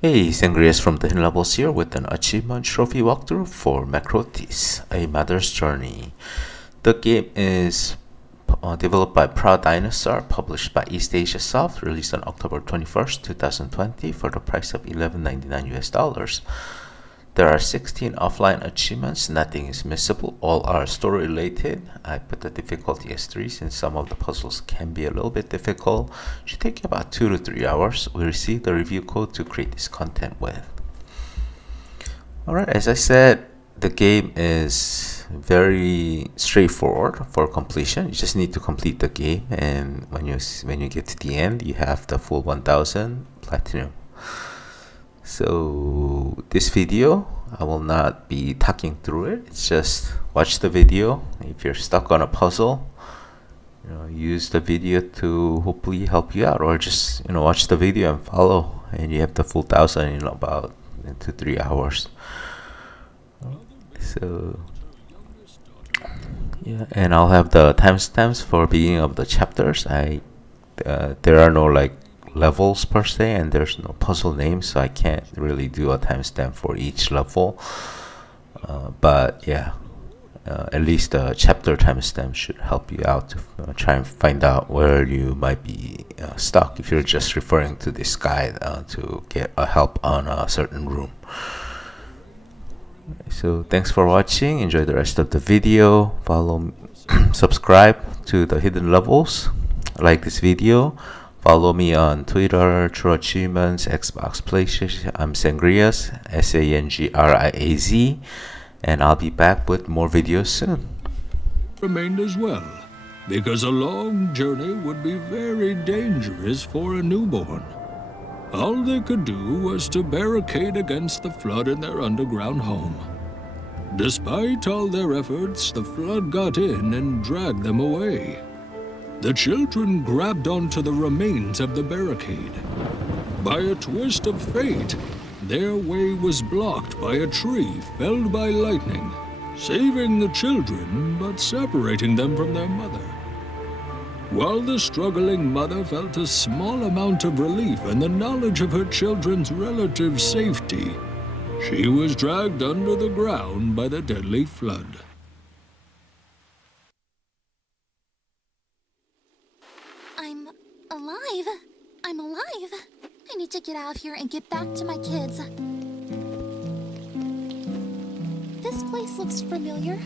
Hey, Sangriaz from the Hidden Levels here with an achievement trophy walkthrough for Macrotis, A Mother's Journey. The game is developed by Dinosaurs, published by eastasiasoft, released on October 21st, 2020 for the price of $11.99 US. There are 16 offline achievements, nothing is missable, all are story related. I put the difficulty as 3 since some of the puzzles can be a little bit difficult. Should take about 2 to 3 hours. We received the review code to create this content with. Alright, as I said, the game is very straightforward for completion. You just need to complete the game, and when you get to the end, you have the full 1000 platinum. So this video, I will not be talking through it. It's just watch the video. If you're stuck on a puzzle, use the video to hopefully help you out, or just watch the video and follow, and you have the full 1000 in about 2 to 3 hours. So yeah, and I'll have the timestamps for beginning of the chapters. There are no levels per se, and there's no puzzle names, so I can't really do a timestamp for each level. But yeah, at least the chapter timestamp should help you out to try and find out where you might be stuck if you're just referring to this guide to get a help on a certain room. So thanks for watching. Enjoy the rest of the video. Follow subscribe to the Hidden Levels, like this video. Follow me on Twitter, True Achievements, Xbox, PlayStation. I'm Sangriaz, Sangriaz, and I'll be back with more videos soon. Remained as well, because a long journey would be very dangerous for a newborn. All they could do was to barricade against the flood in their underground home. Despite all their efforts, the flood got in and dragged them away. The children grabbed onto the remains of the barricade. By a twist of fate, their way was blocked by a tree felled by lightning, saving the children but separating them from their mother. While the struggling mother felt a small amount of relief in the knowledge of her children's relative safety, she was dragged under the ground by the deadly flood. I'm alive. I need to get out of here and get back to my kids. This place looks familiar.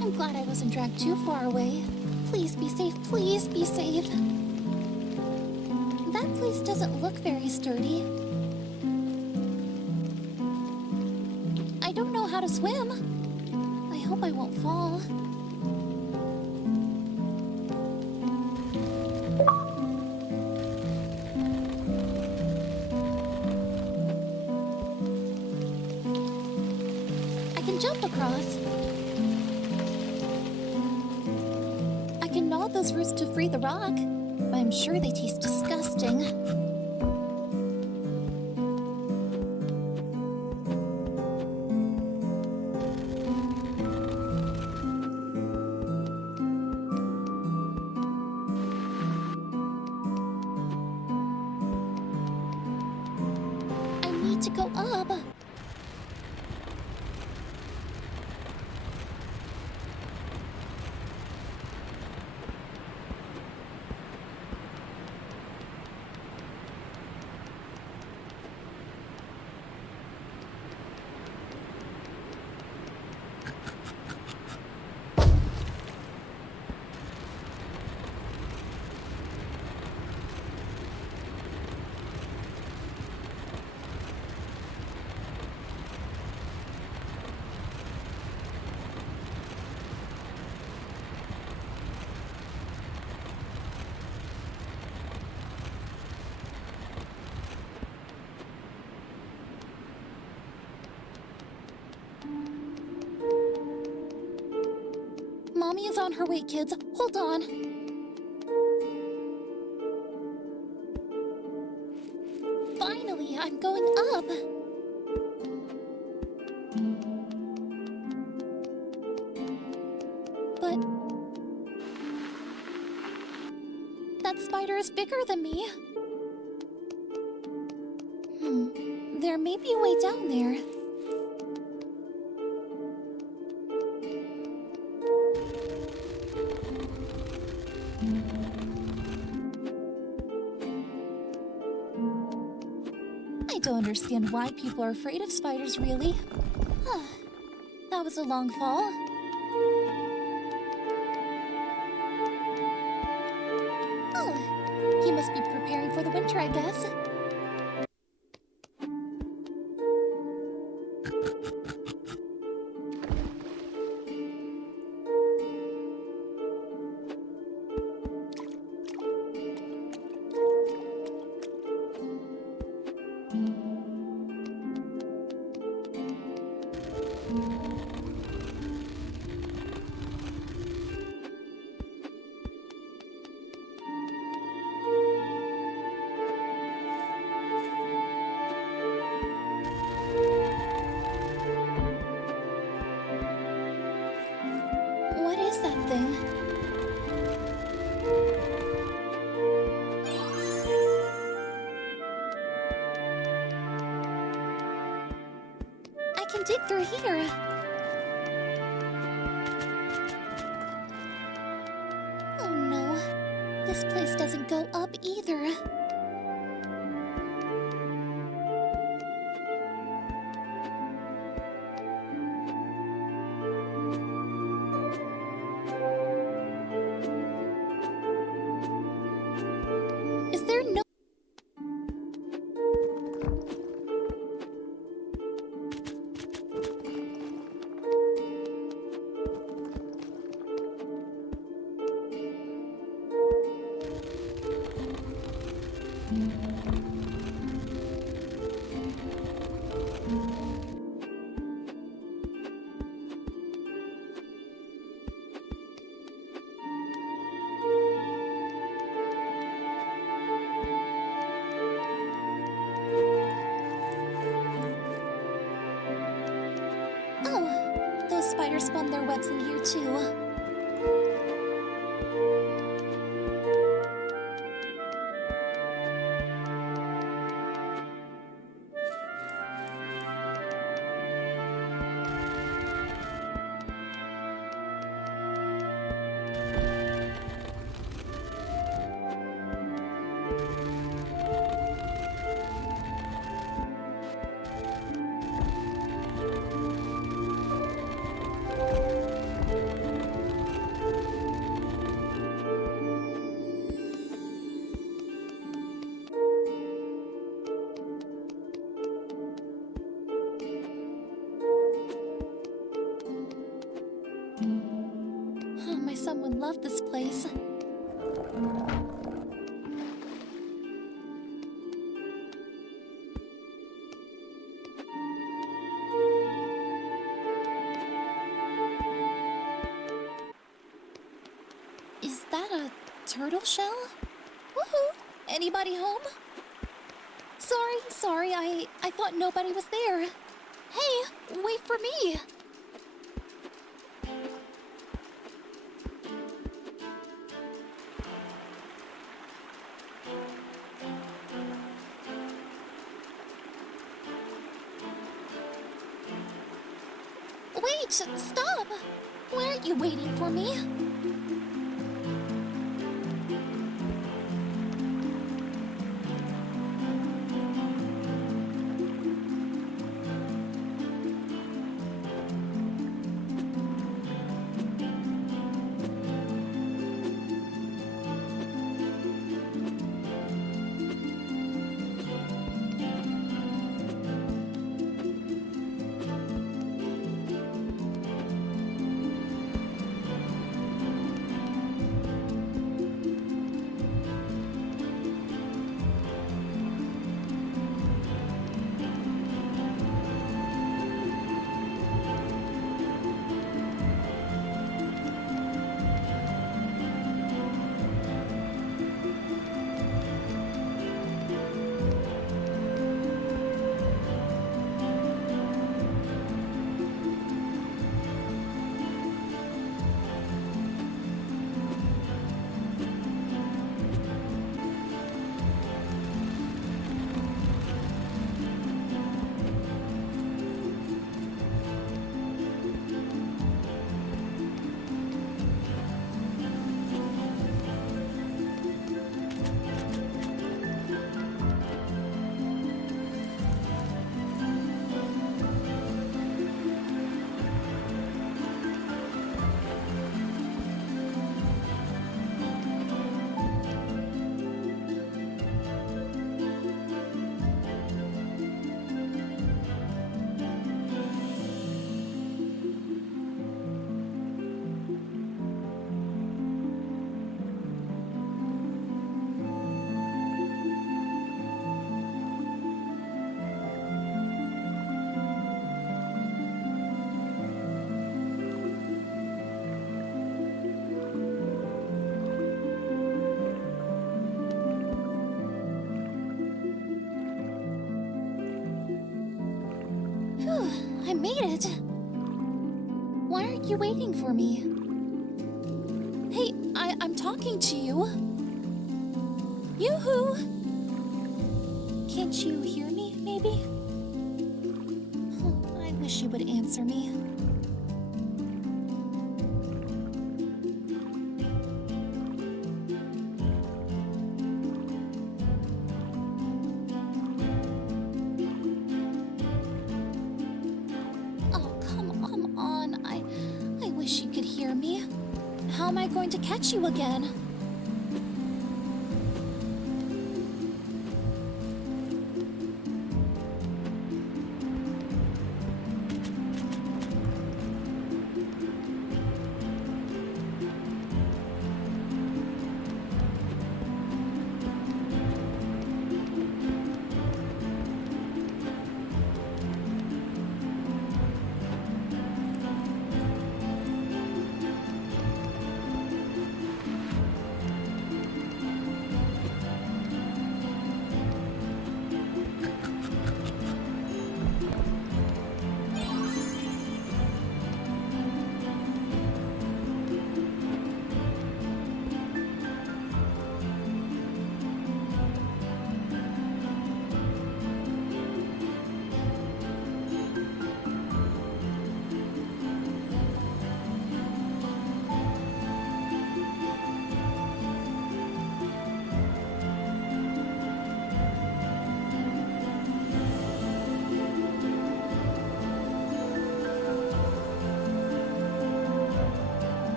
I'm glad I wasn't dragged too far away. Please be safe, please be safe. That place doesn't look very sturdy. I don't know how to swim. I hope I won't fall. Jump across. I can gnaw those roots to free the rock, but I'm sure they taste disgusting. I need to go up. Mommy is on her way, kids. Hold on. Finally, I'm going up. But that spider is bigger than me. There may be a way down there. I don't understand why people are afraid of spiders, really. That was a long fall. Oh, he must be preparing for the winter, I guess. What is that thing? I can dig through here. Oh no, this place doesn't go up either. Is there no... Oh, those spiders spun their webs in here too. My son would love this place. Is that a turtle shell? Woohoo! Anybody home? Sorry, I thought nobody was there. Hey, wait for me! Wait, stop! Why aren't you waiting for me? I made it! Why aren't you waiting for me? Hey, I'm talking to you! Yoo-hoo! Can't you hear me, maybe? Oh, I wish you would answer me. Oh, come on. I wish you could hear me. How am I going to catch you again?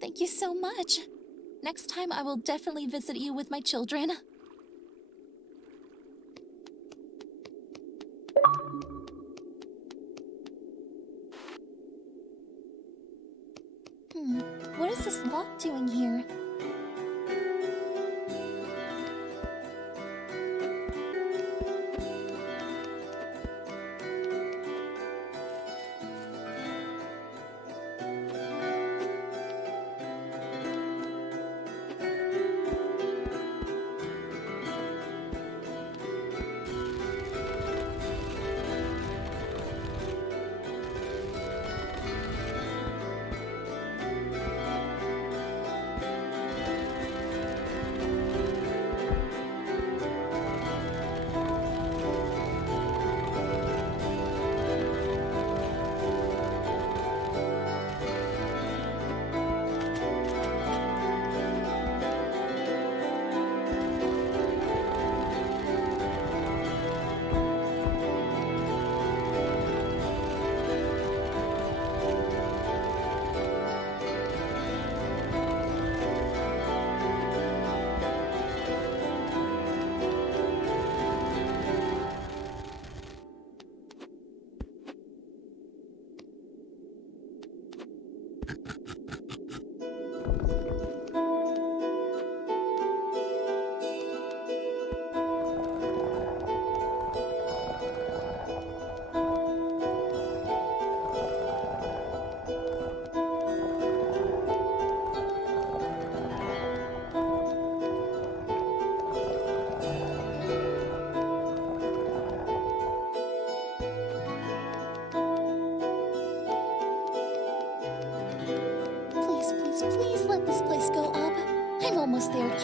Thank you so much. Next time I will definitely visit you with my children. What is this lock doing here?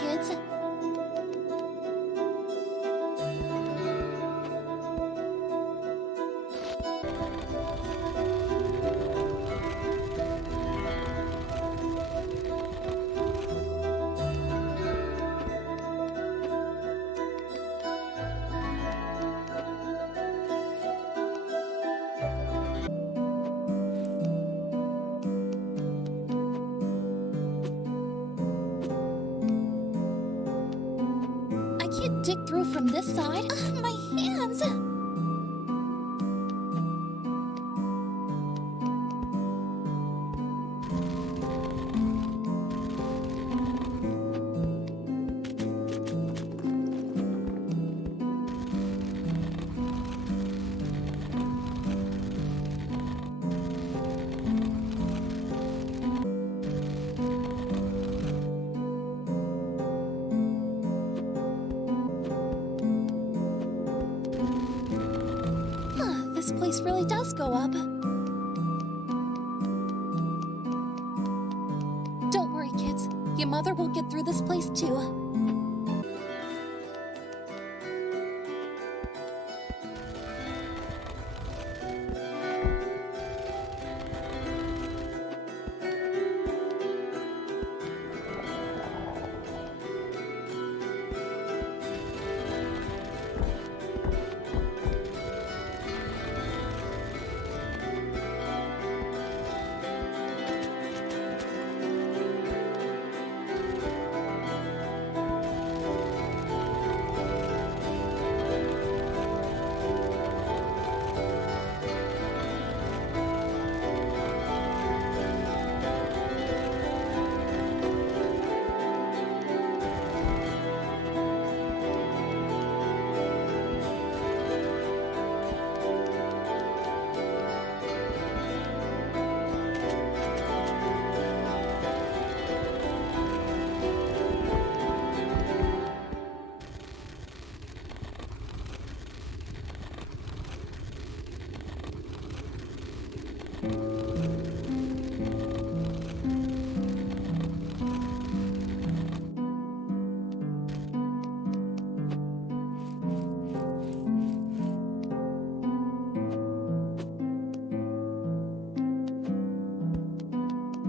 kids. I can't dig through from this side. My hands! This place really does go up. Don't worry, kids. Your mother will get through this place too.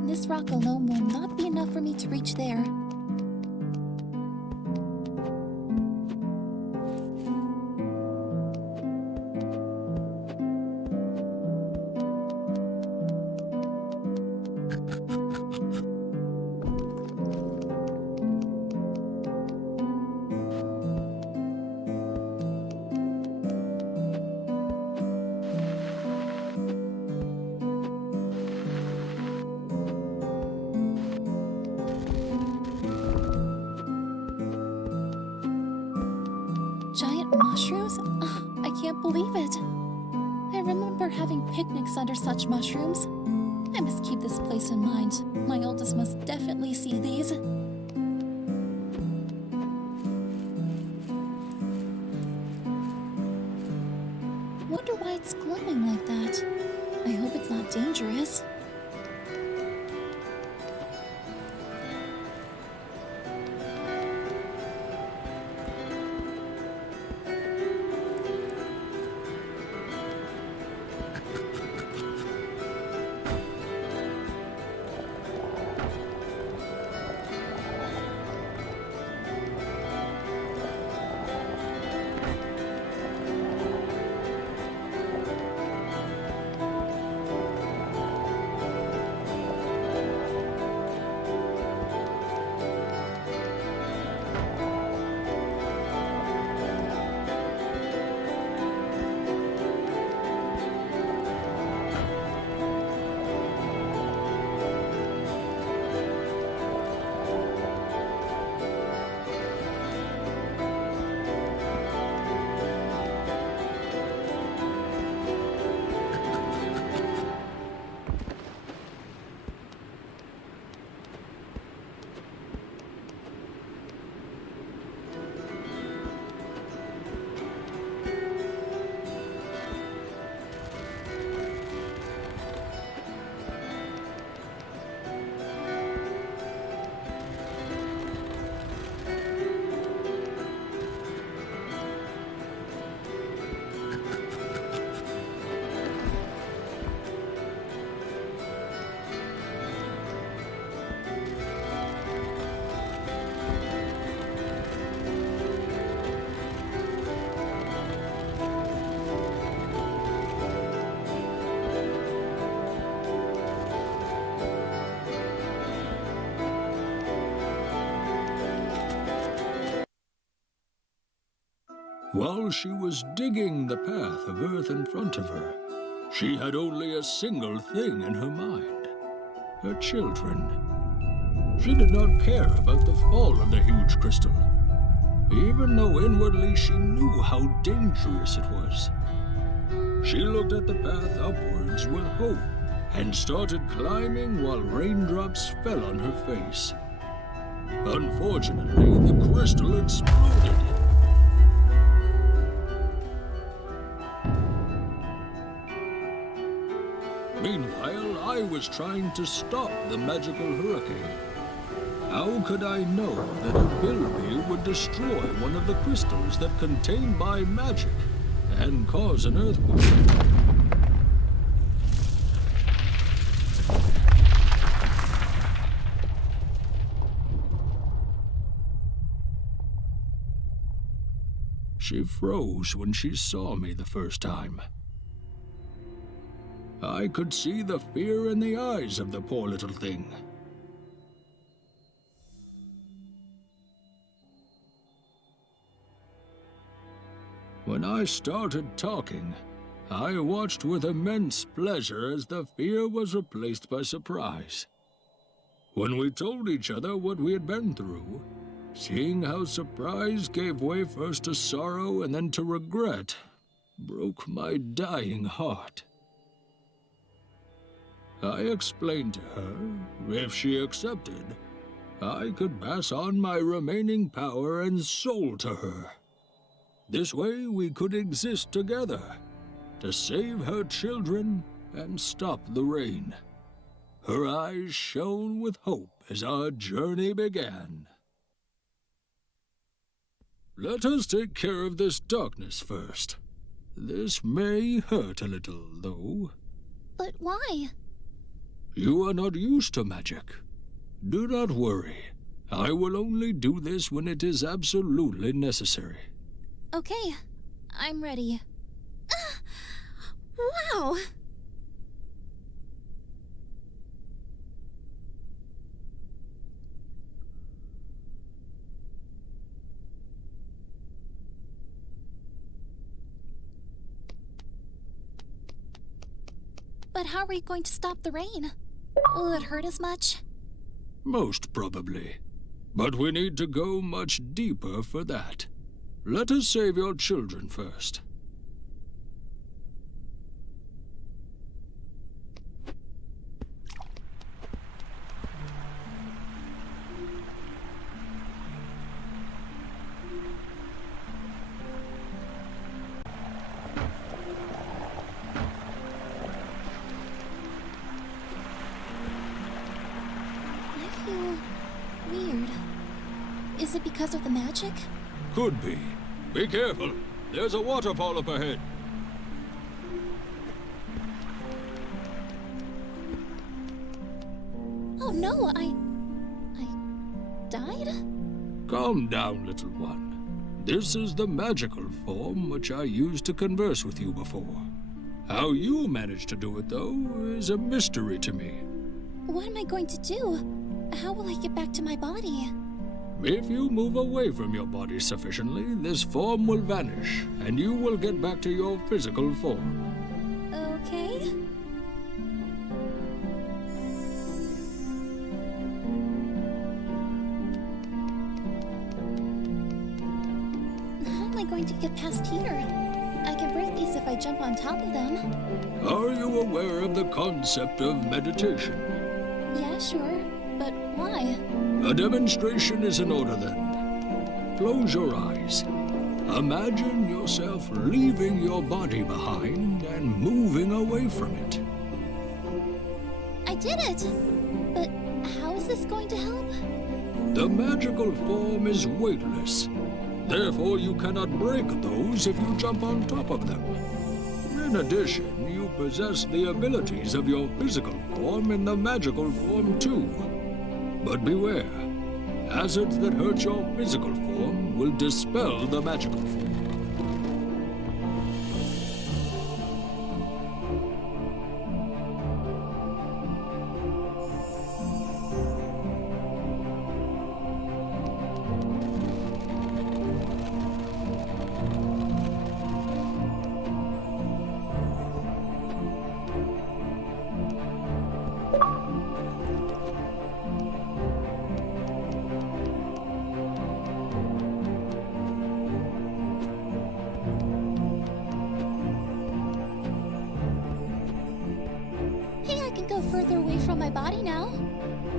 This rock alone will not be enough for me to reach there. Giant mushrooms? I can't believe it. I remember having picnics under such mushrooms. I must keep this place in mind. My oldest must definitely see these. Wonder why it's glowing like that. I hope it's not dangerous. While she was digging the path of earth in front of her, she had only a single thing in her mind: her children. She did not care about the fall of the huge crystal, even though inwardly she knew how dangerous it was. She looked at the path upwards with hope and started climbing while raindrops fell on her face. Unfortunately, the crystal exploded. Meanwhile, I was trying to stop the magical hurricane. How could I know that a Bilby would destroy one of the crystals that contained my magic and cause an earthquake? She froze when she saw me the first time. I could see the fear in the eyes of the poor little thing. When I started talking, I watched with immense pleasure as the fear was replaced by surprise. When we told each other what we had been through, seeing how surprise gave way first to sorrow and then to regret broke my dying heart. I explained to her, if she accepted, I could pass on my remaining power and soul to her. This way we could exist together, to save her children and stop the rain. Her eyes shone with hope as our journey began. Let us take care of this darkness first. This may hurt a little, though. But why? You are not used to magic. Do not worry. I will only do this when it is absolutely necessary. Okay, I'm ready. Wow! But how are we going to stop the rain? Will it hurt as much? Most probably. But we need to go much deeper for that. Let us save your children first. I feel weird. Is it because of the magic? Could be. Be careful. There's a waterfall up ahead. Oh no, I died? Calm down, little one. This is the magical form which I used to converse with you before. How you managed to do it, though, is a mystery to me. What am I going to do? How will I get back to my body? If you move away from your body sufficiently, this form will vanish, and you will get back to your physical form. Okay. How am I going to get past here? I can break these if I jump on top of them. Are you aware of the concept of meditation? Yeah, sure. But why? A demonstration is in order then. Close your eyes. Imagine yourself leaving your body behind and moving away from it. I did it! But how is this going to help? The magical form is weightless. Therefore, you cannot break those if you jump on top of them. In addition, you possess the abilities of your physical form in the magical form too. But beware, acids that hurt your physical form will dispel the magical form. further away from my body now.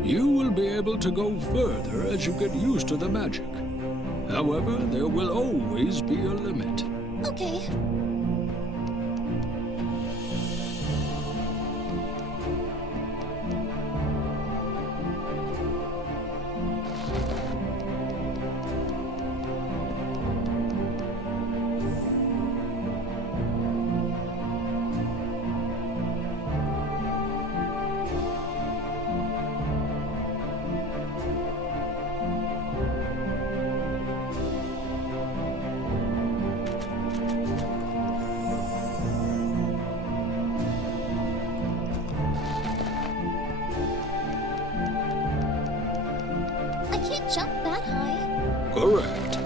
You will be able to go further as you get used to the magic. However, there will always be a limit. Okay. I can't jump that high. Correct.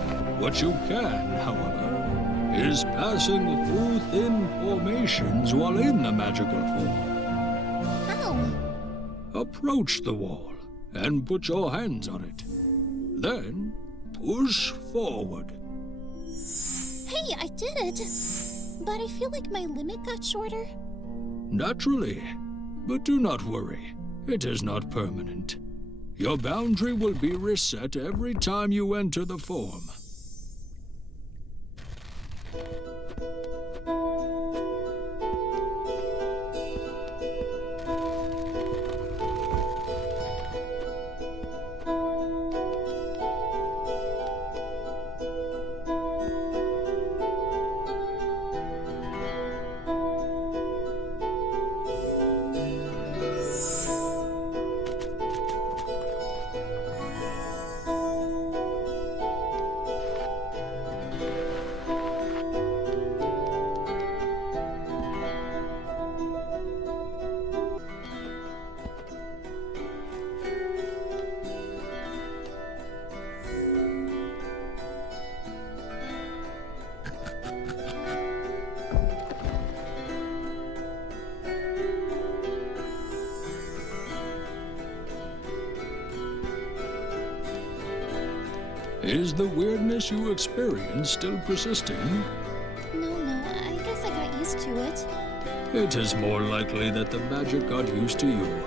What you can, however, is passing through thin formations while in the magical form. How? Approach the wall and put your hands on it. Then, push forward. Hey, I did it! But I feel like my limit got shorter. Naturally. But do not worry. It is not permanent. Your boundary will be reset every time you enter the form. Is the weirdness you experience still persisting? No, I guess I got used to it. It is more likely that the magic got used to you.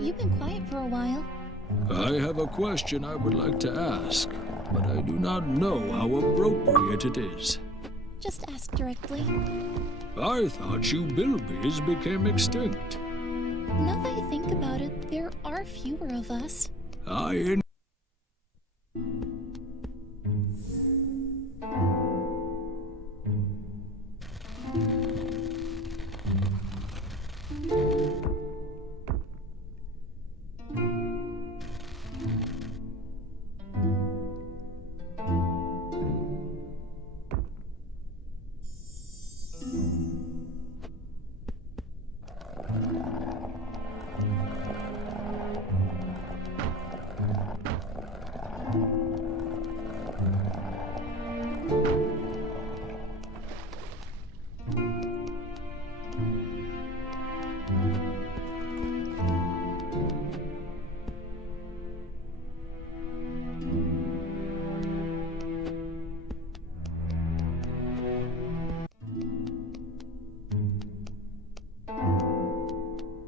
You've been quiet for a while. I have a question I would like to ask, but I do not know how appropriate it is. Just ask directly. I thought you Bilbys became extinct. Now that I think about it, there are fewer of us.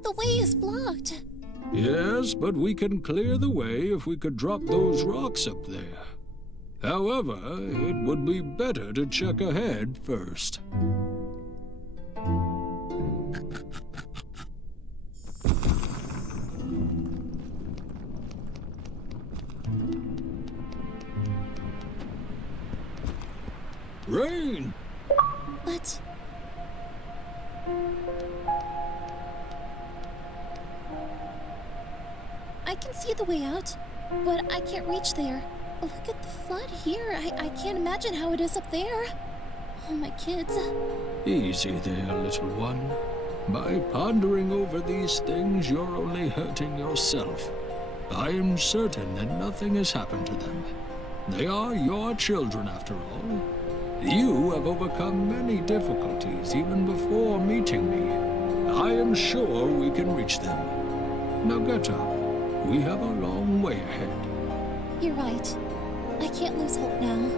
The way is blocked. Yes, but we can clear the way if we could drop those rocks up there. However, it would be better to check ahead first. Rain! But... I can see the way out, but I can't reach there. Look at the flood here. I can't imagine how it is up there. Oh, my kids. Easy there, little one. By pondering over these things, you're only hurting yourself. I am certain that nothing has happened to them. They are your children, after all. You have overcome many difficulties even before meeting me. I am sure we can reach them. Now get up. We have a long way ahead. You're right. I can't lose hope now.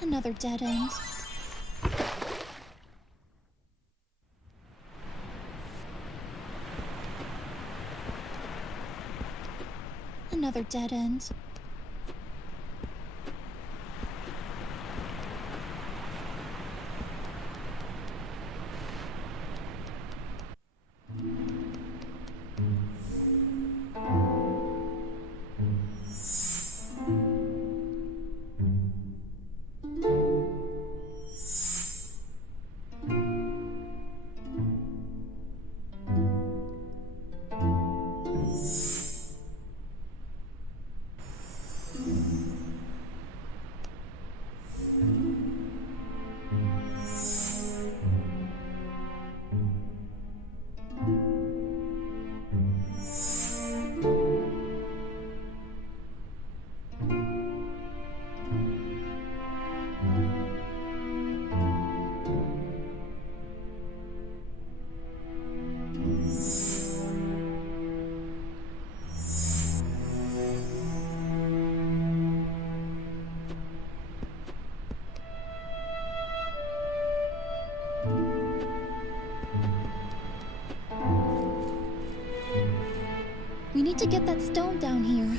Another dead end. Another dead end. We need to get that stone down here.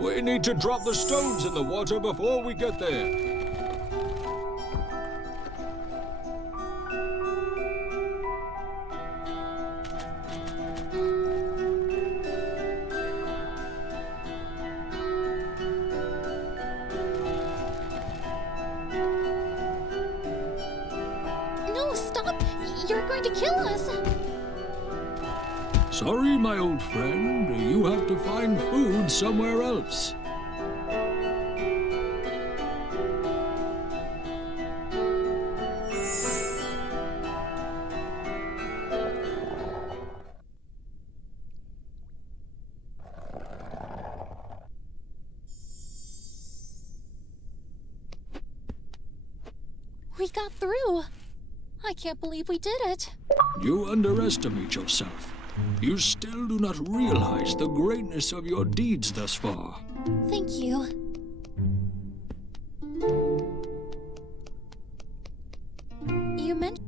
We need to drop the stones in the water before we get there. No, stop! You're going to kill us! Sorry, my old friend. You have to find food somewhere else. We got through. I can't believe we did it. You underestimate yourself. You still do not realize the greatness of your deeds thus far. Thank you. You mentioned...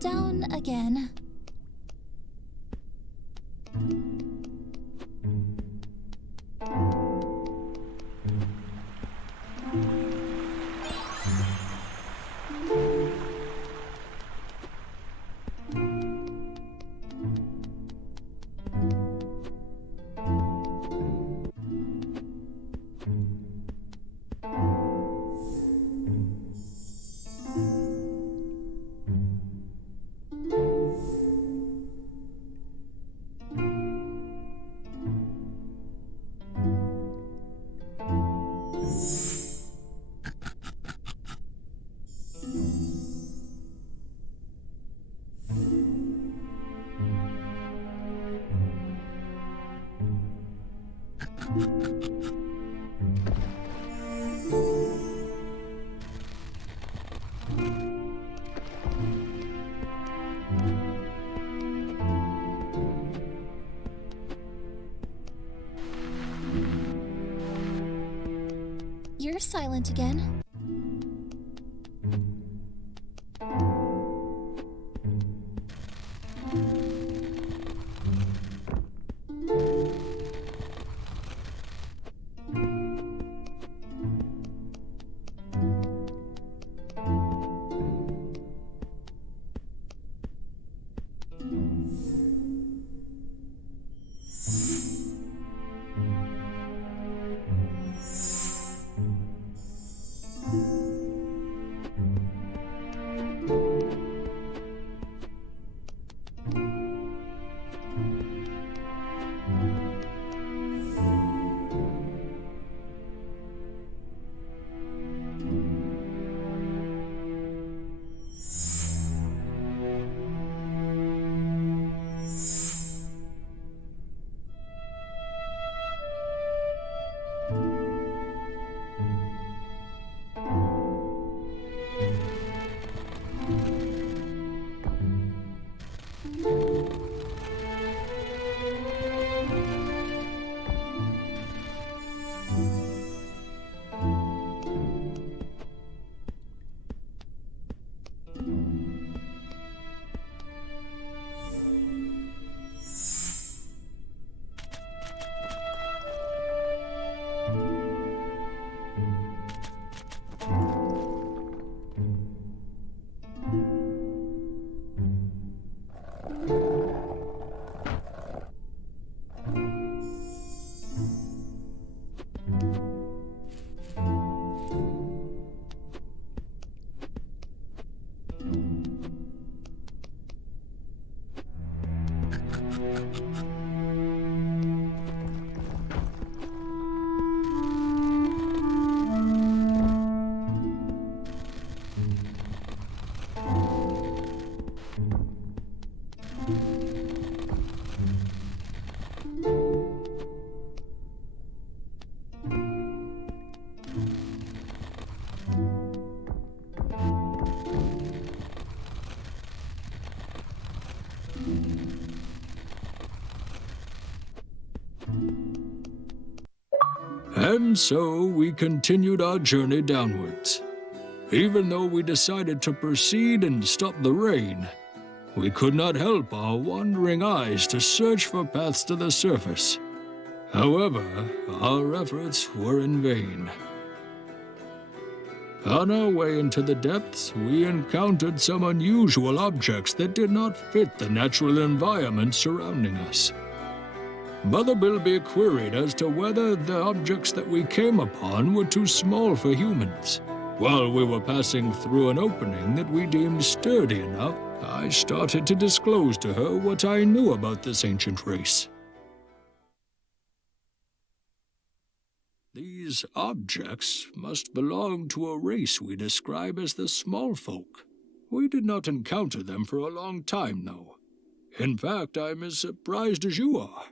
Down again. You're silent again. And so we continued our journey downwards. Even though we decided to proceed and stop the rain, we could not help our wandering eyes to search for paths to the surface. However, our efforts were in vain. On our way into the depths, we encountered some unusual objects that did not fit the natural environment surrounding us. Mother Bilby queried as to whether the objects that we came upon were too small for humans. While we were passing through an opening that we deemed sturdy enough, I started to disclose to her what I knew about this ancient race. These objects must belong to a race we describe as the small folk. We did not encounter them for a long time, though. In fact, I'm as surprised as you are.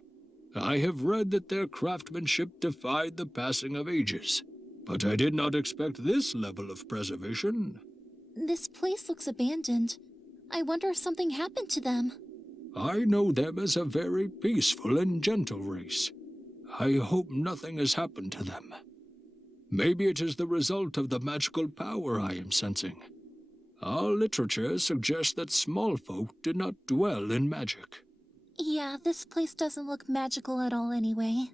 I have read that their craftsmanship defied the passing of ages, but I did not expect this level of preservation. This place looks abandoned. I wonder if something happened to them. I know them as a very peaceful and gentle race. I hope nothing has happened to them. Maybe it is the result of the magical power I am sensing. Our literature suggests that small folk did not dwell in magic. Yeah, this place doesn't look magical at all anyway.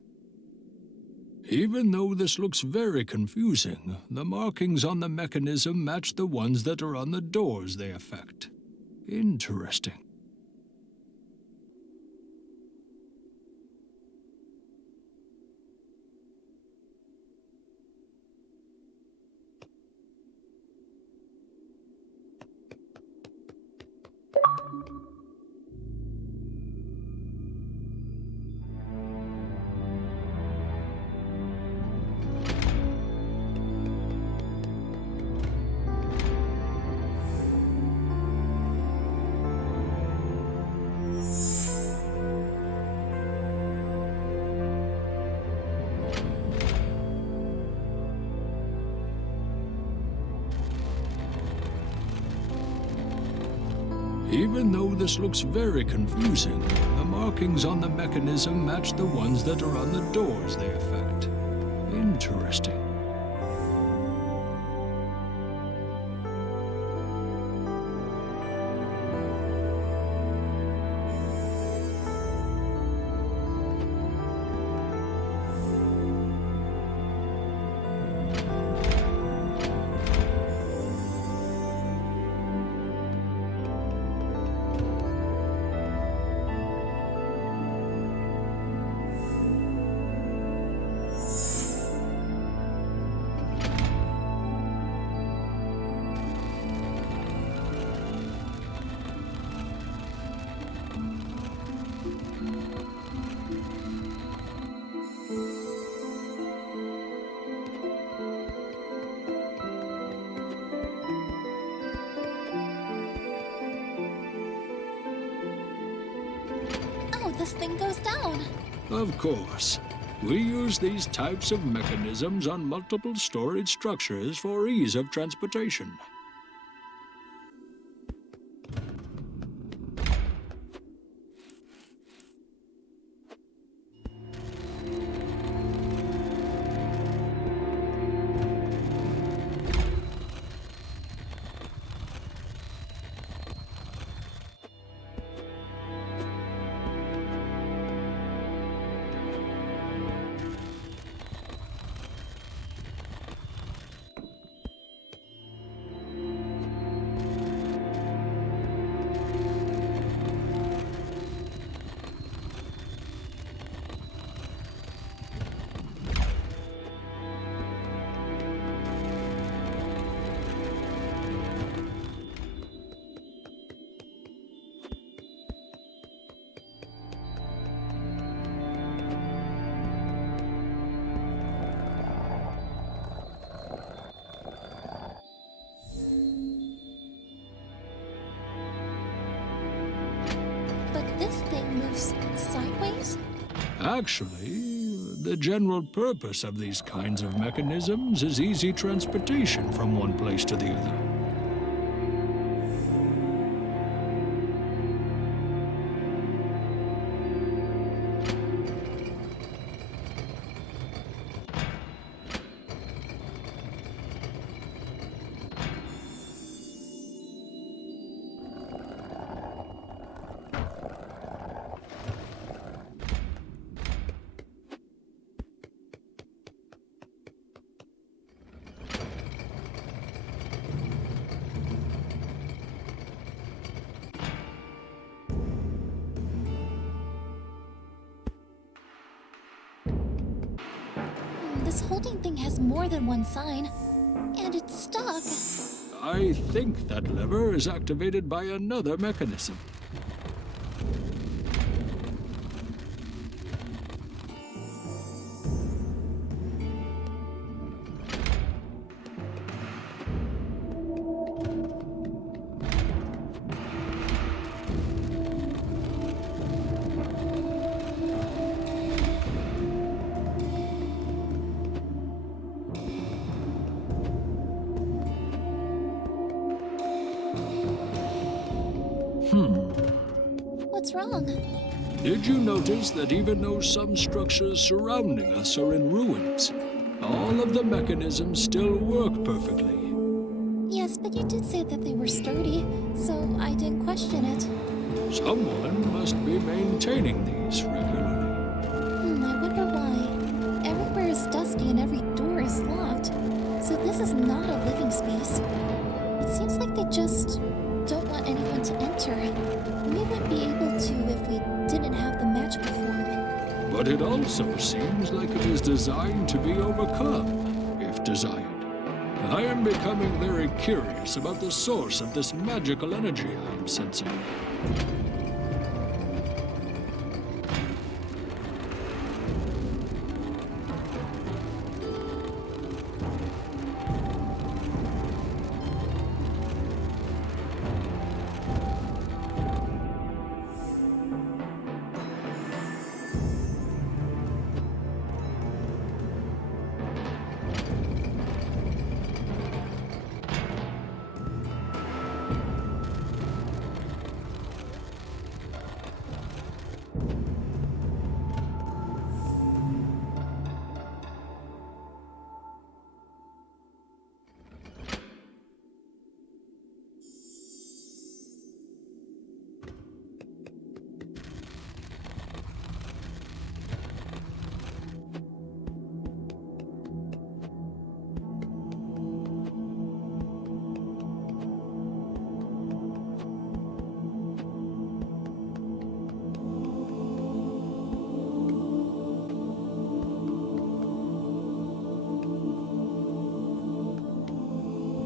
Even though this looks very confusing, the markings on the mechanism match the ones that are on the doors they affect. Interesting. Even though this looks very confusing, the markings on the mechanism match the ones that are on the doors they affect. Interesting. This thing goes down. Of course. We use these types of mechanisms on multiple storage structures for ease of transportation. This thing moves sideways? Actually, the general purpose of these kinds of mechanisms is easy transportation from one place to the other. This holding thing has more than one sign, and it's stuck. I think that lever is activated by another mechanism. What's wrong? Did you notice that even though some structures surrounding us are in ruins, all of the mechanisms still work perfectly? Yes, but you did say that they were sturdy, so I didn't question it. Someone must be maintaining these regularly. I wonder why. Everywhere is dusty and every door is locked, so this is not a living space. It seems like they just don't want anyone to enter. We wouldn't be able to if we didn't have the magical form. But it also seems like it is designed to be overcome, if desired. I am becoming very curious about the source of this magical energy I am sensing.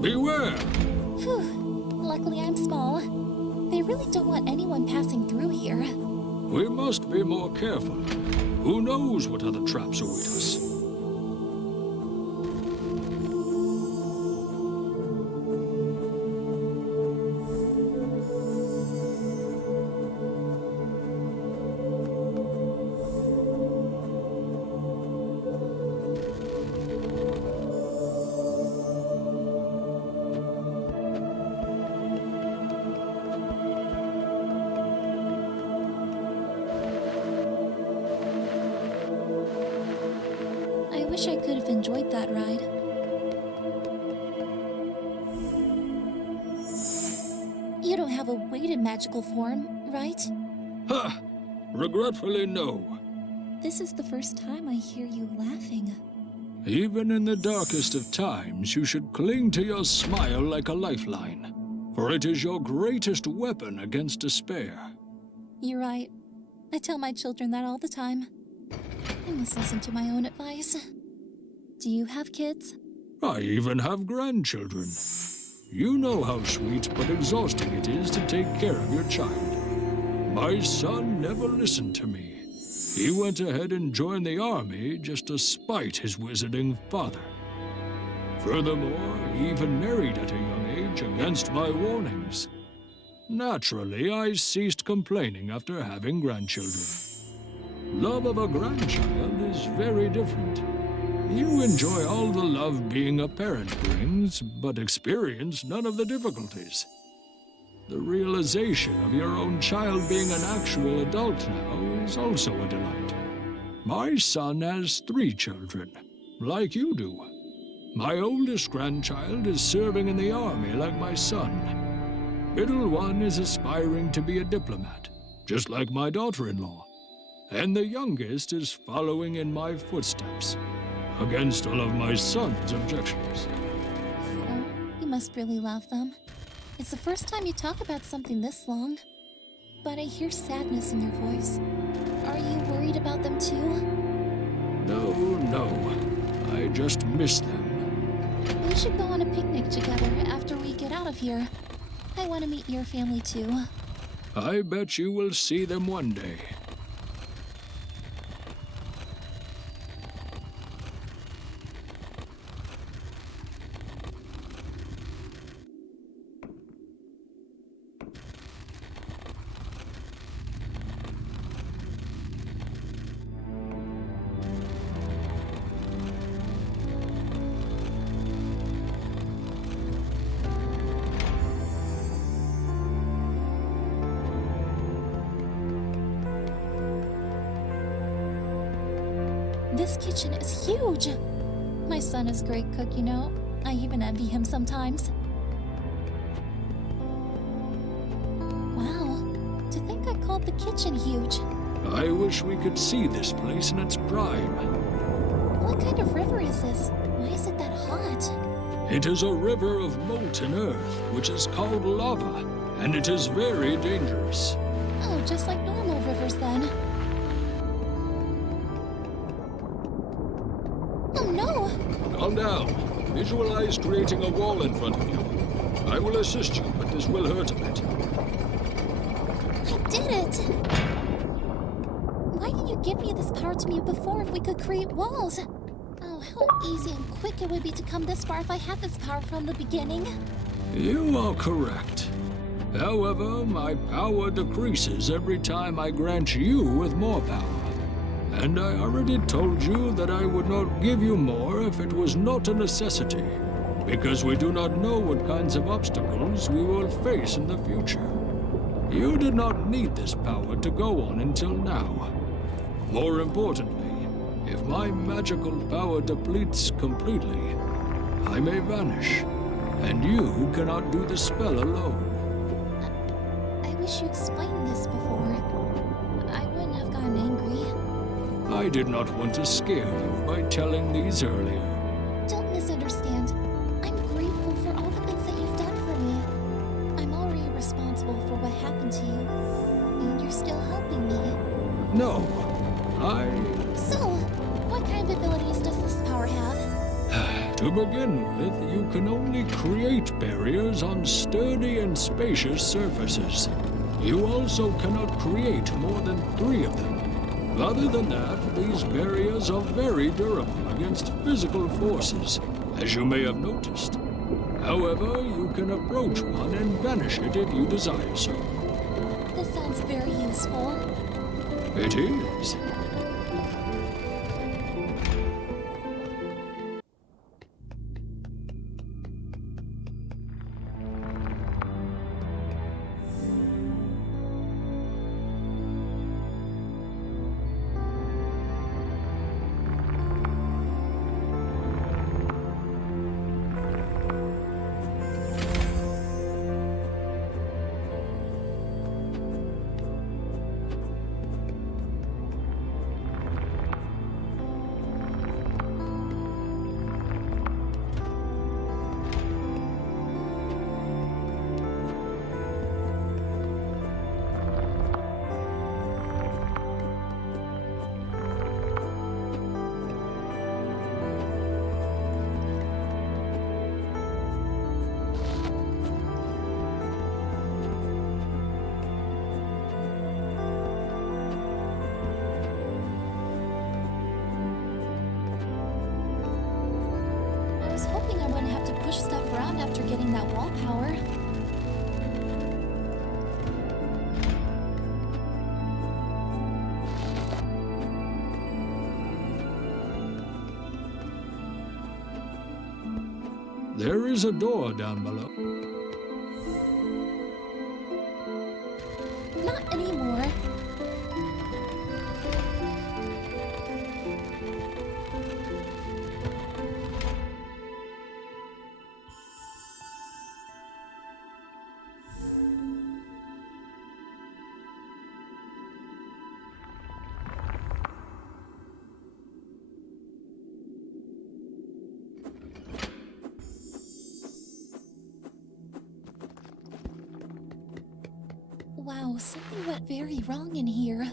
Beware! Phew. Luckily I'm small. They really don't want anyone passing through here. We must be more careful. Who knows what other traps await us? I wish I could have enjoyed that ride. You don't have a weighted magical form, right? Ha! Regretfully, no. This is the first time I hear you laughing. Even in the darkest of times, you should cling to your smile like a lifeline, for it is your greatest weapon against despair. You're right. I tell my children that all the time. I must listen to my own advice. Do you have kids? I even have grandchildren. You know how sweet but exhausting it is to take care of your child. My son never listened to me. He went ahead and joined the army just to spite his wizarding father. Furthermore, he even married at a young age against my warnings. Naturally, I ceased complaining after having grandchildren. Love of a grandchild is very different. You enjoy all the love being a parent brings, but experience none of the difficulties. The realization of your own child being an actual adult now is also a delight. My son has 3 children, like you do. My oldest grandchild is serving in the army like my son. Middle one is aspiring to be a diplomat, just like my daughter-in-law. And the youngest is following in my footsteps, against all of my son's objections. Oh, you must really love them. It's the first time you talk about something this long. But I hear sadness in your voice. Are you worried about them too? No, no. I just miss them. We should go on a picnic together after we get out of here. I want to meet your family too. I bet you will see them one day. This kitchen is huge! My son is a great cook, you know. I even envy him sometimes. Wow, to think I called the kitchen huge. I wish we could see this place in its prime. What kind of river is this? Why is it that hot? It is a river of molten earth, which is called lava, and it is very dangerous. Oh, just like normal rivers then. Oh no! Calm down. Visualize creating a wall in front of you. I will assist you, but this will hurt a bit. I did it! Why didn't you give me this power to me before if we could create walls? Oh, how easy and quick it would be to come this far if I had this power from the beginning. You are correct. However, my power decreases every time I grant you with more power. And I already told you that I would not give you more if it was not a necessity, because we do not know what kinds of obstacles we will face in the future. You did not need this power to go on until now. More importantly, if my magical power depletes completely, I may vanish, and you cannot do the spell alone. I wish you explained this before. I wouldn't have gotten angry. I did not want to scare you by telling these earlier. Don't misunderstand. I'm grateful for all the things that you've done for me. I'm already responsible for what happened to you, and you're still helping me. No, So, what kind of abilities does this power have? To begin with, you can only create barriers on sturdy and spacious surfaces. You also cannot create more than 3 of them. Other than that, these barriers are very durable against physical forces, as you may have noticed. However, you can approach one and vanish it if you desire so. This sounds very useful. It is. I was hoping I wouldn't have to push stuff around after getting that wall power. There is a door down below. Not anymore. Wow, something went very wrong in here.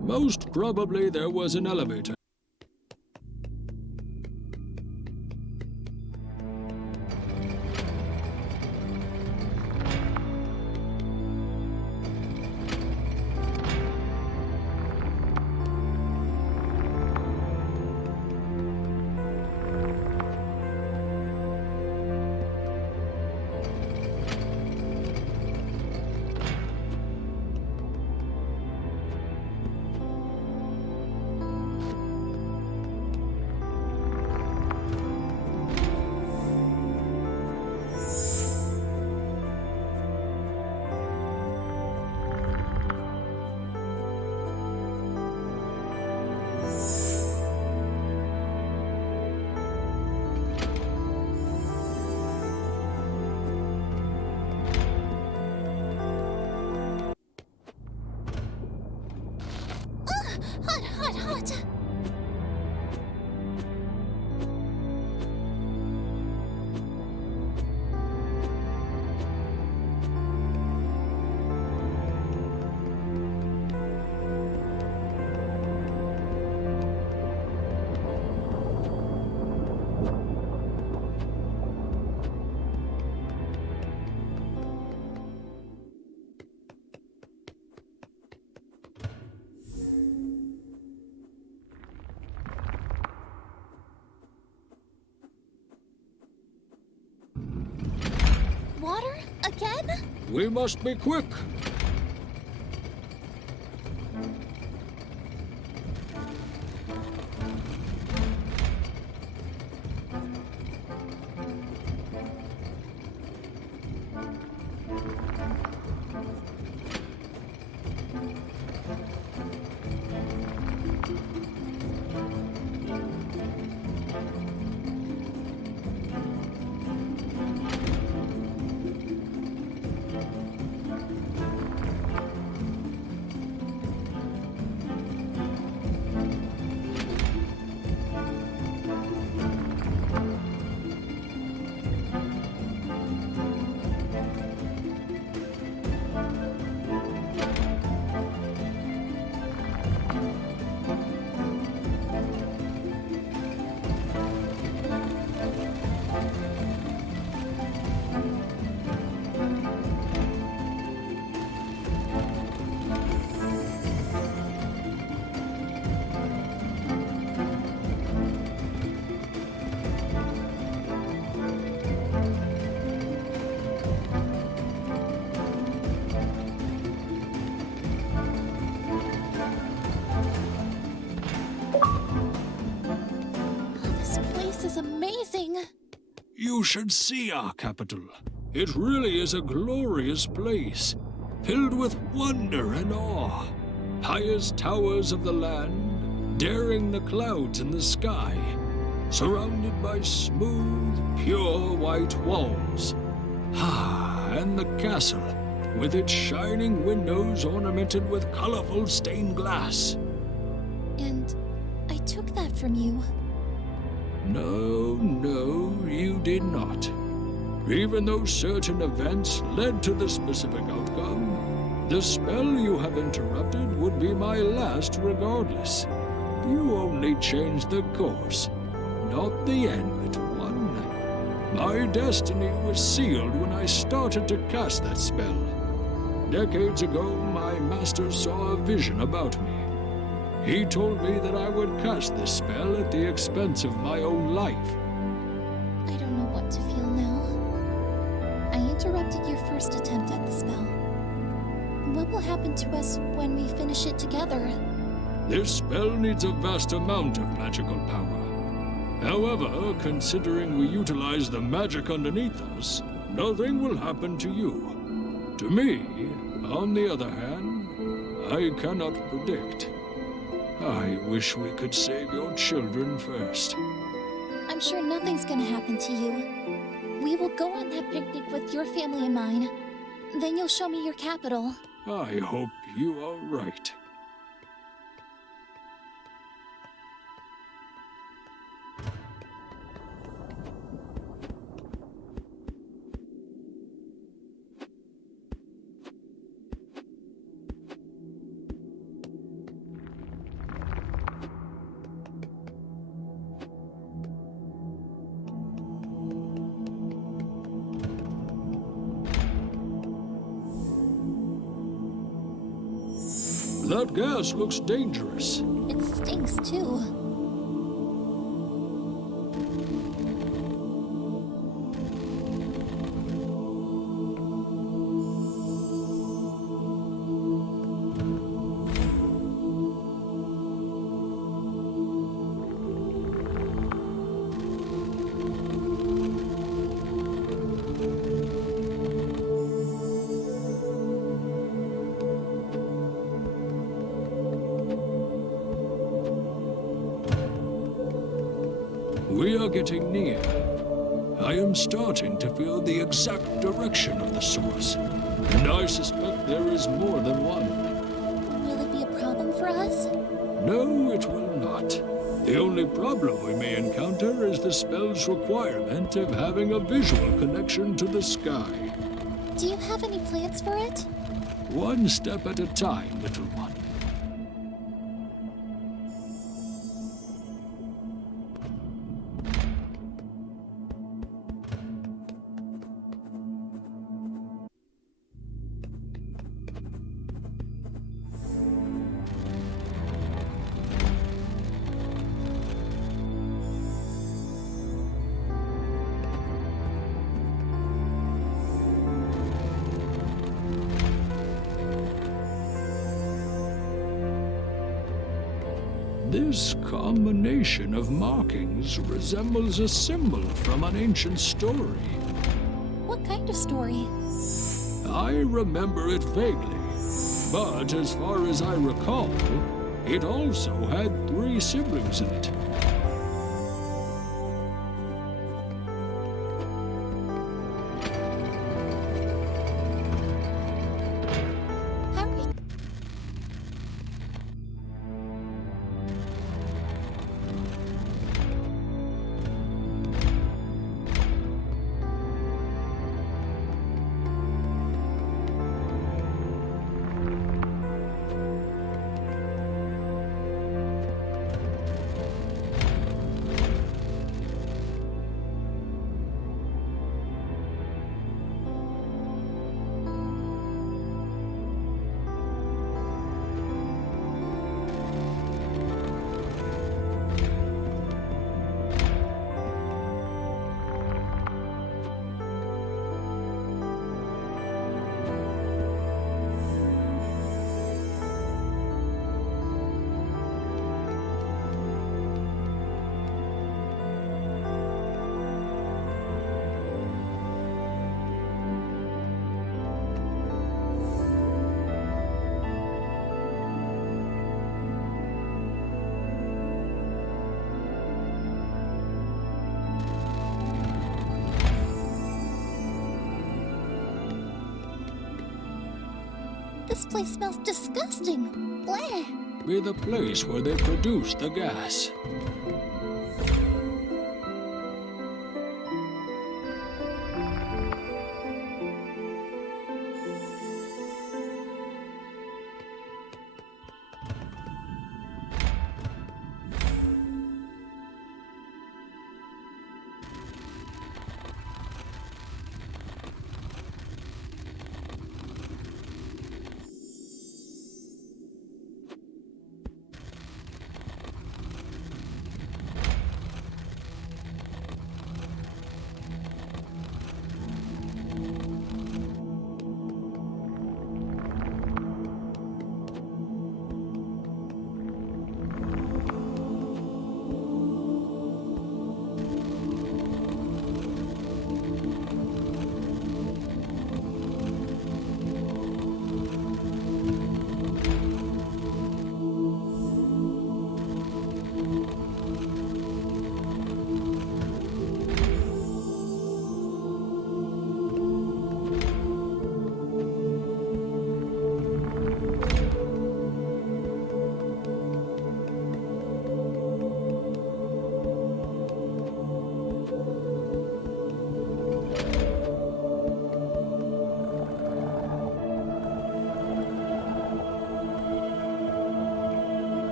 Most probably there was an elevator. What? Water? Again? We must be quick. This is amazing. You should see our capital. It really is a glorious place, filled with wonder and awe. Highest towers of the land, daring the clouds in the sky, surrounded by smooth, pure white walls. And the castle, with its shining windows ornamented with colorful stained glass. And I took that from you. No, you did not. Even though certain events led to the specific outcome, the spell you have interrupted would be my last regardless. You only changed the course, not the end, little one. My destiny was sealed when I started to cast that spell. Decades ago, my master saw a vision about me. He told me that I would cast this spell at the expense of my own life. I don't know what to feel now. I interrupted your first attempt at the spell. What will happen to us when we finish it together? This spell needs a vast amount of magical power. However, considering we utilize the magic underneath us, nothing will happen to you. To me, on the other hand, I cannot predict. I wish we could save your children first. I'm sure nothing's gonna happen to you. We will go on that picnic with your family and mine. Then you'll show me your capital. I hope you are right. That gas looks dangerous. It stinks too. We are getting near. I am starting to feel the exact direction of the source, and I suspect there is more than one. Will it be a problem for us? No, it will The only problem we may encounter is the spell's requirement of having a visual connection to the sky. Do you have any plans for it? One step at a time, little one. This combination of markings resembles a symbol from an ancient story. What kind of story? I remember it vaguely, but as far as I recall, it also had 3 siblings in it. How are we... This place smells disgusting. Bleh. Be the place where they produce the gas.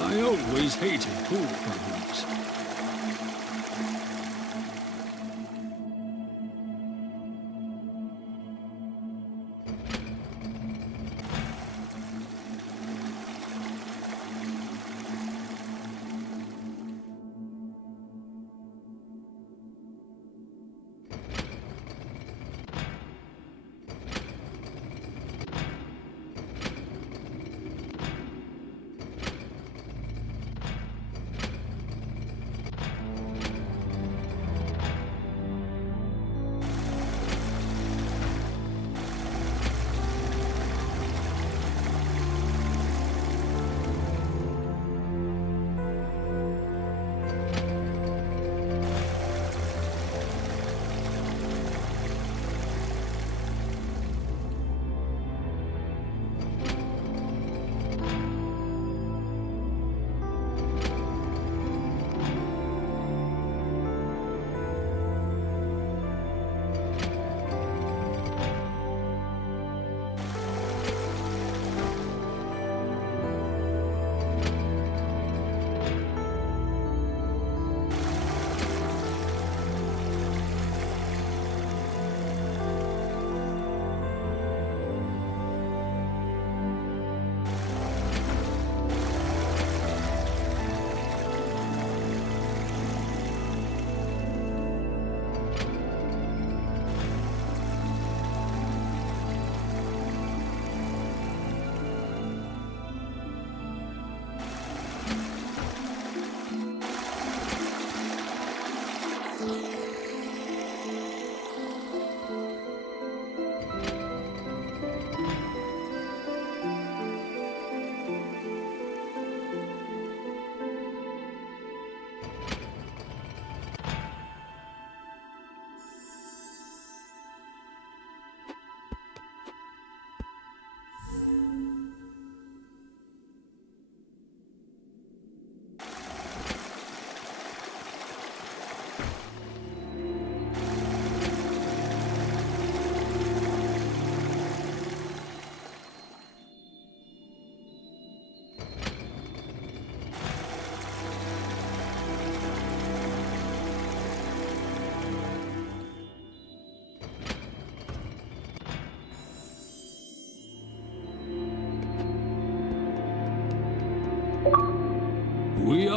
I always hated pool problems.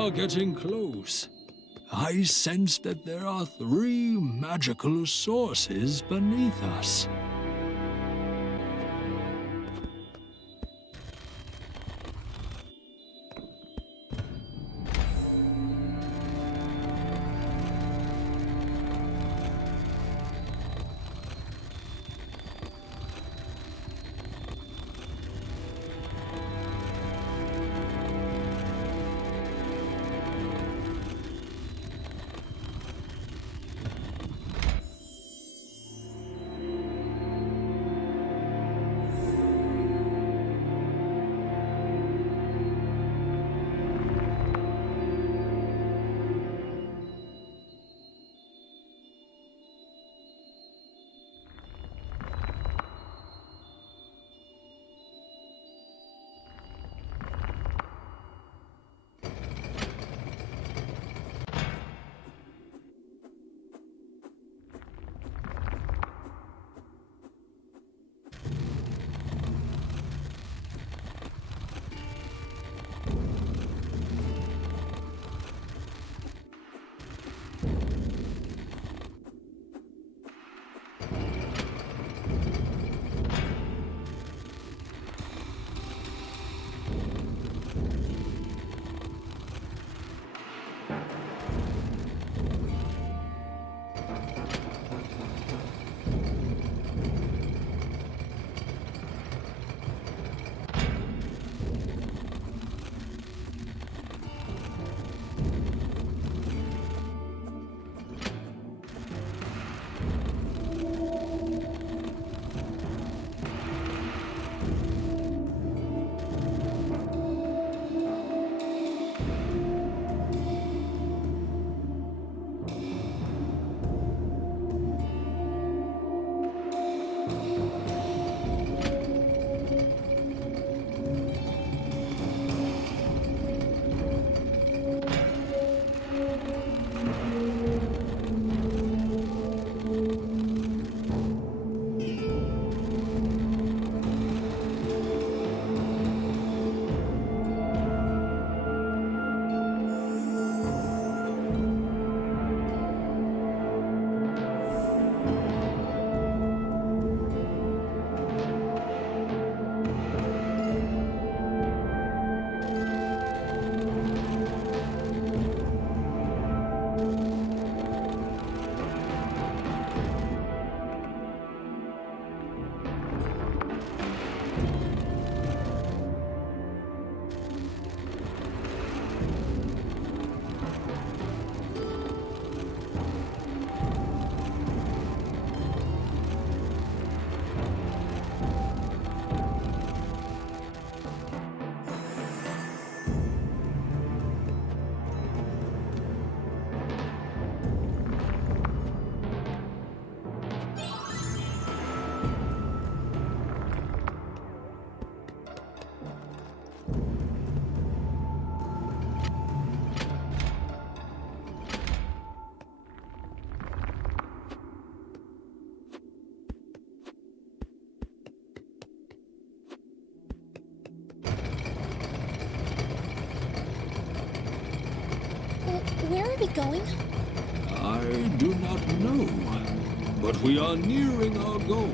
are getting close. I sense that there are 3 magical sources beneath us. Where are we going? I do not know, but we are nearing our goal.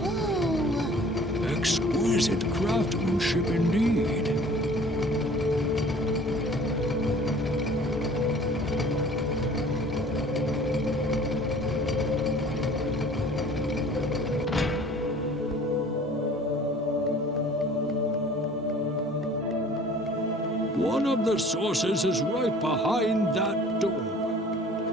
Oh, Exquisite craftsmanship indeed. One of the sources is right behind that door.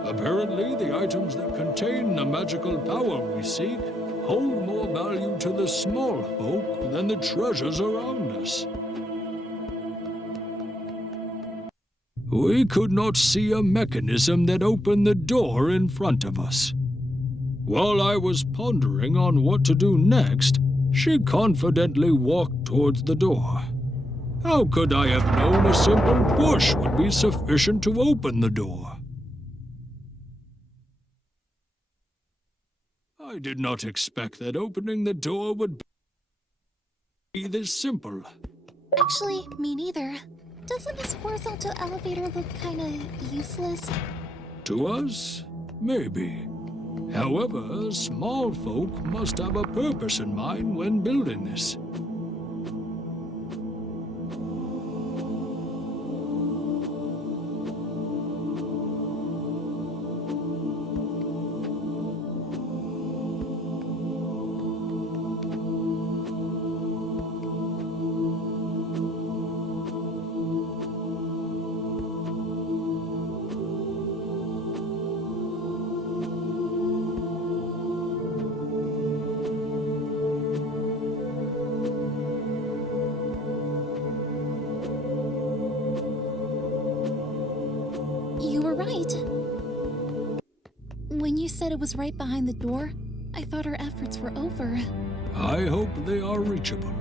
Apparently, the items that contain the magical power we seek hold more value to the small folk than the treasures around us. We could not see a mechanism that opened the door in front of us. While I was pondering on what to do next, she confidently walked towards the door. How could I have known a simple push would be sufficient to open the door? I did not expect that opening the door would be this simple. Actually, me neither. Doesn't this horizontal elevator look kinda useless? To us, maybe. However, small folk must have a purpose in mind when building this. You were right. When you said it was right behind the door, I thought our efforts were over. I hope they are reachable.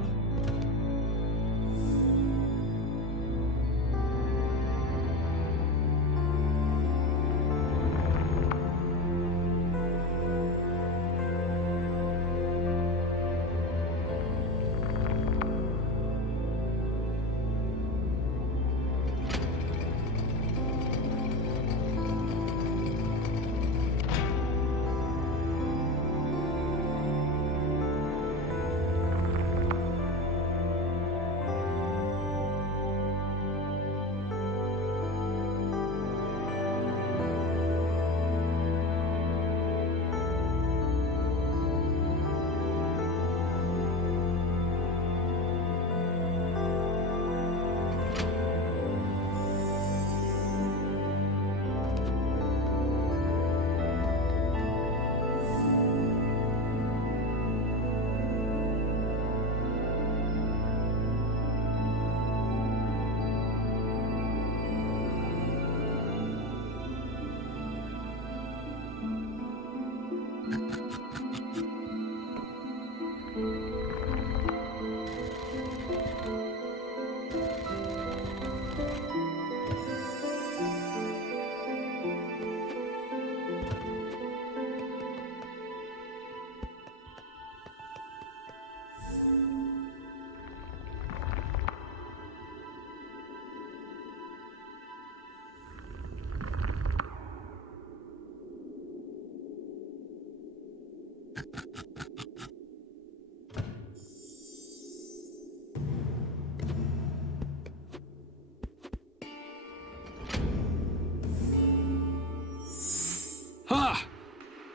Ha!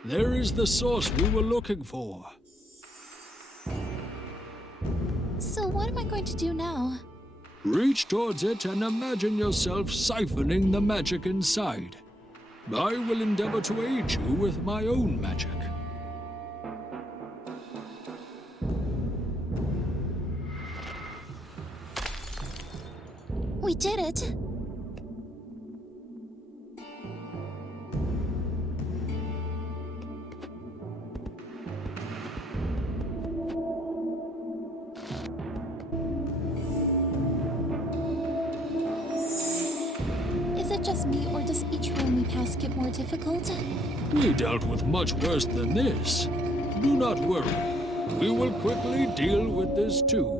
There is the source we were looking for. So what am I going to do now? Reach towards it and imagine yourself siphoning the magic inside. I will endeavor to aid you with my own magic. We did it! Is it just me, or does each room we pass get more difficult? We dealt with much worse than this. Do not worry. We will quickly deal with this too.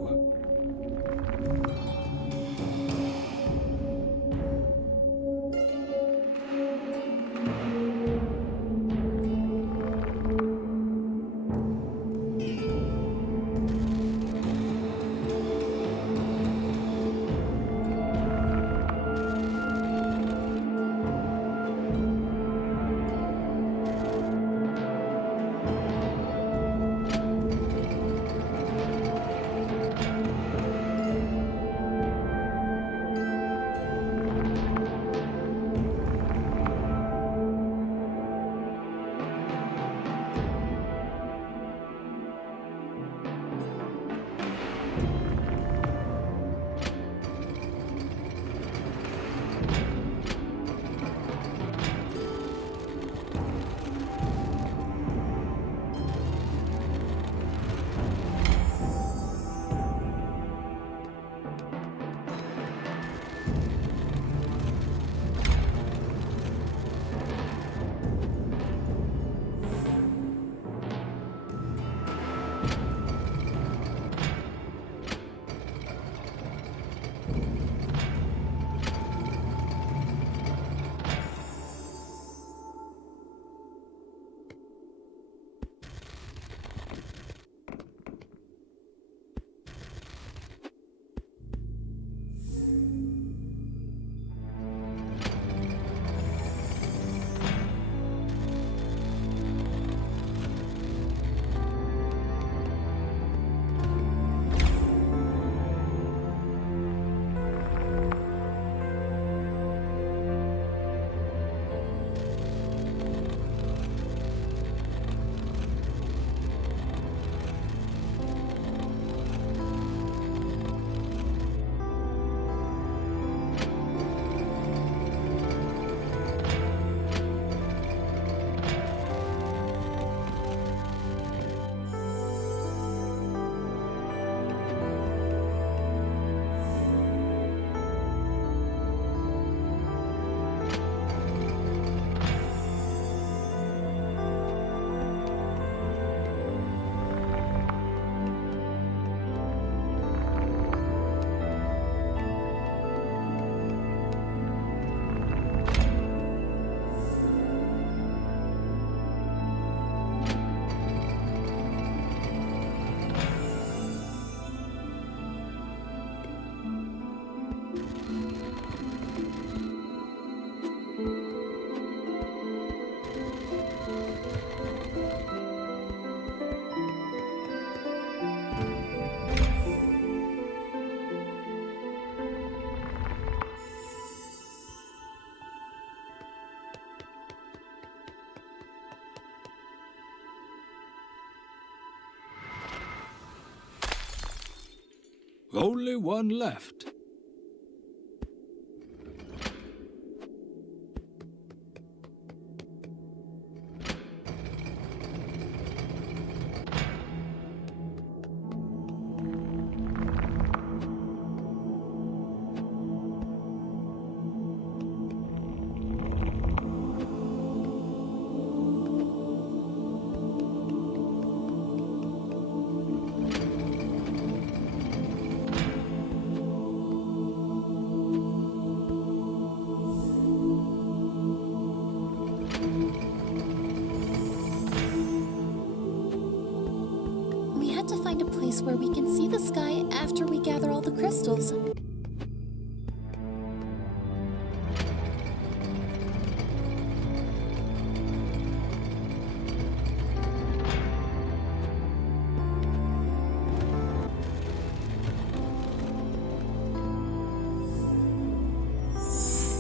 Only one left. We had to find a place where we can see the sky after we gather all the crystals.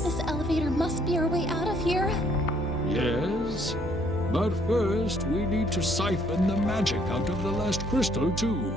This elevator must be our way out of here. Yes, but first we need to siphon the magic out of the last crystal, too.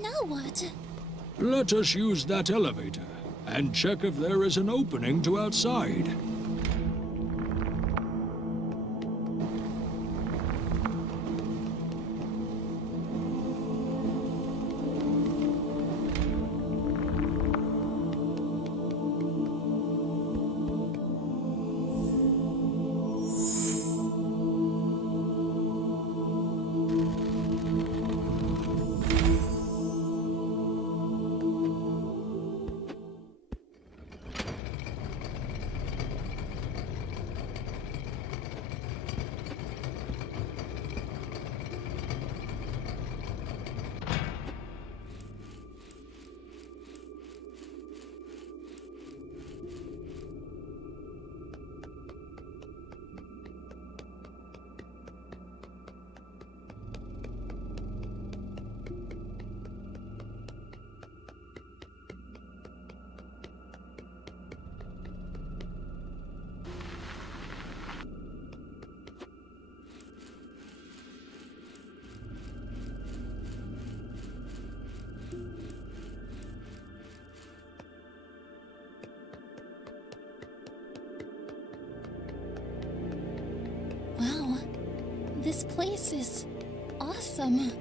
Now what? Let us use that elevator and check if there is an opening to outside. Wow, this place is awesome.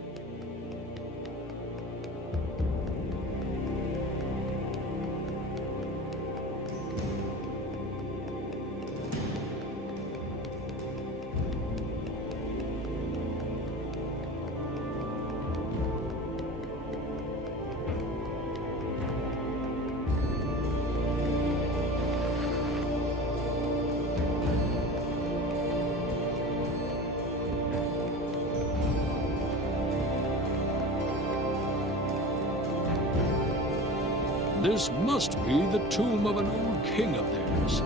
This must be the tomb of an old king of theirs.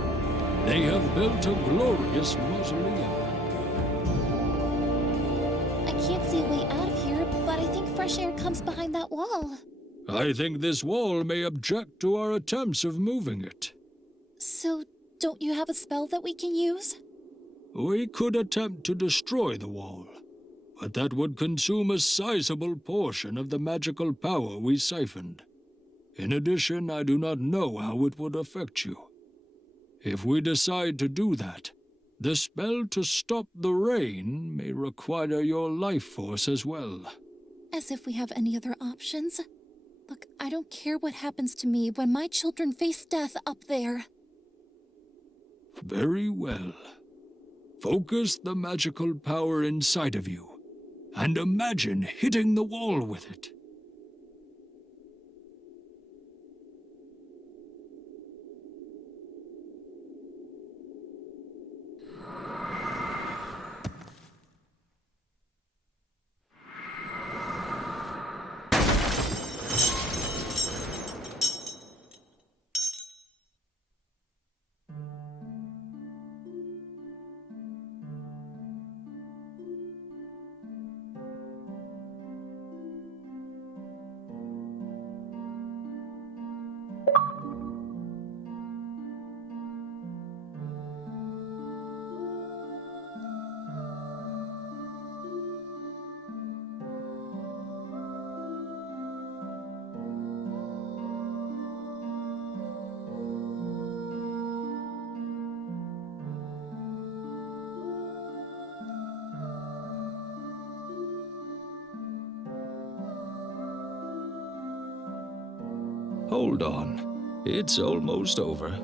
They have built a glorious mausoleum. I can't see a way out of here, but I think fresh air comes behind that wall. I think this wall may object to our attempts of moving it. So, don't you have a spell that we can use? We could attempt to destroy the wall, but that would consume a sizable portion of the magical power we siphoned. In addition, I do not know how it would affect you. If we decide to do that, the spell to stop the rain may require your life force as well. As if we have any other options. Look, I don't care what happens to me when my children face death up there. Very well. Focus the magical power inside of you, and imagine hitting the wall with it. Hold on. It's almost over.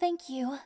Thank you.